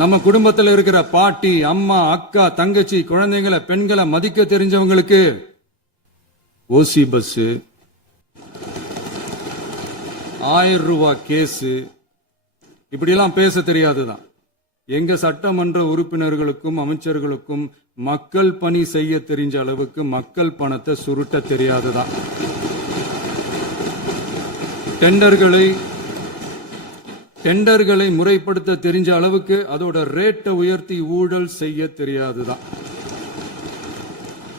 நம்ம குடும்பத்தில் இருக்கிற பாட்டி, அம்மா, அக்கா, தங்கச்சி, குழந்தைங்களை, பெண்களை மதிக்க தெரிஞ்சவங்களுக்கு ஓசி பஸ், 1000 ரூபாய் கேஸ், இப்படியெல்லாம் பேச தெரியாதுதான். எங்க சட்டமன்ற உறுப்பினர்களுக்கும் அமைச்சர்களுக்கும் மக்கள் பணி செய்ய தெரிஞ்ச அளவுக்கு மக்கள் பணத்தை சுருட்ட தெரியாதுதான். டெண்டர்களை முறைப்படுத்த தெரிஞ்ச அளவுக்கு அதோட ரேட்டை உயர்த்தி ஊழல் செய்ய தெரியாதுதான்.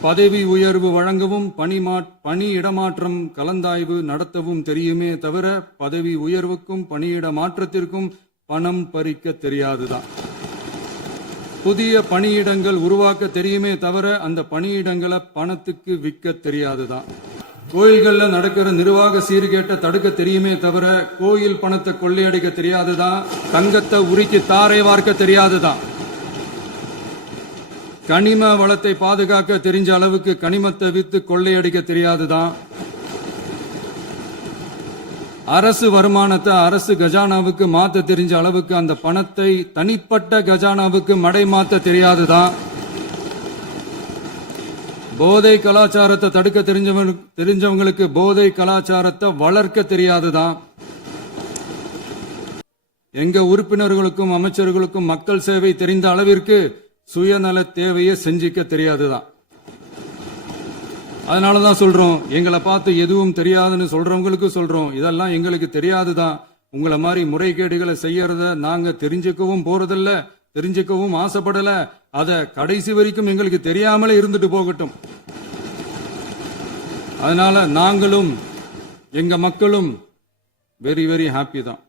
பதவி உயர்வு வழங்கவும் பணி இடமாற்றம் கலந்தாய்வு நடத்தவும் தெரியுமே தவிர பதவி உயர்வுக்கும் பணியிட மாற்றத்திற்கும் பணம் பறிக்க தெரியாதுதான். புதிய பணியிடங்கள் உருவாக்க தெரியுமே தவிர அந்த பணியிடங்களை பணத்துக்கு விற்க தெரியாதுதான். கோயில்கள்ல நடக்கிற நிர்வாக சீர்கேட்டை தடுக்க தெரியுமே தவிர கோயில் பணத்தை கொள்ளையடிக்க தெரியாதுதான். தங்கத்தை உருக்கி தாரை வார்க்க தெரியாதுதான். கனிம வளத்தை பாதுகாக்க தெரிஞ்ச அளவுக்கு கனிமத்தை வித்து கொள்ளையடிக்க தெரியாதுதான். அரசு வருமானத்தை அரசு கஜானாவுக்கு மாத்த தெரிஞ்ச அளவுக்கு அந்த பணத்தை தனிப்பட்ட கஜானாவுக்கு மடை மாத்த தெரியாதுதான். போதை கலாச்சாரத்தை தடுக்க தெரிஞ்சவங்களுக்கு போதை கலாச்சாரத்தை வளர்க்க தெரியாதுதான். எங்க உறுப்பினர்களுக்கும் அமைச்சர்களுக்கும் மக்கள் சேவை தெரிந்த அளவிற்கு சுயநல தேவையை செஞ்சிக்க தெரியாதுதான். அதனாலதான் சொல்றோம், எங்களை பார்த்து எதுவும் தெரியாதுன்னு சொல்றவங்களுக்கு சொல்றோம், இதெல்லாம் எங்களுக்கு தெரியாதுதான். உங்களை மாதிரி முறைகேடுகளை செய்யறத நாங்க தெரிஞ்சுக்கவும் போறதில்ல, தெரிஞ்சுக்கவும் ஆசைப்படல. அத கடைசி வரைக்கும் எங்களுக்கு தெரியாமலே இருந்துட்டு போகட்டும். அதனால நாங்களும் எங்க மக்களும் வெரி வெரி ஹாப்பி தான்.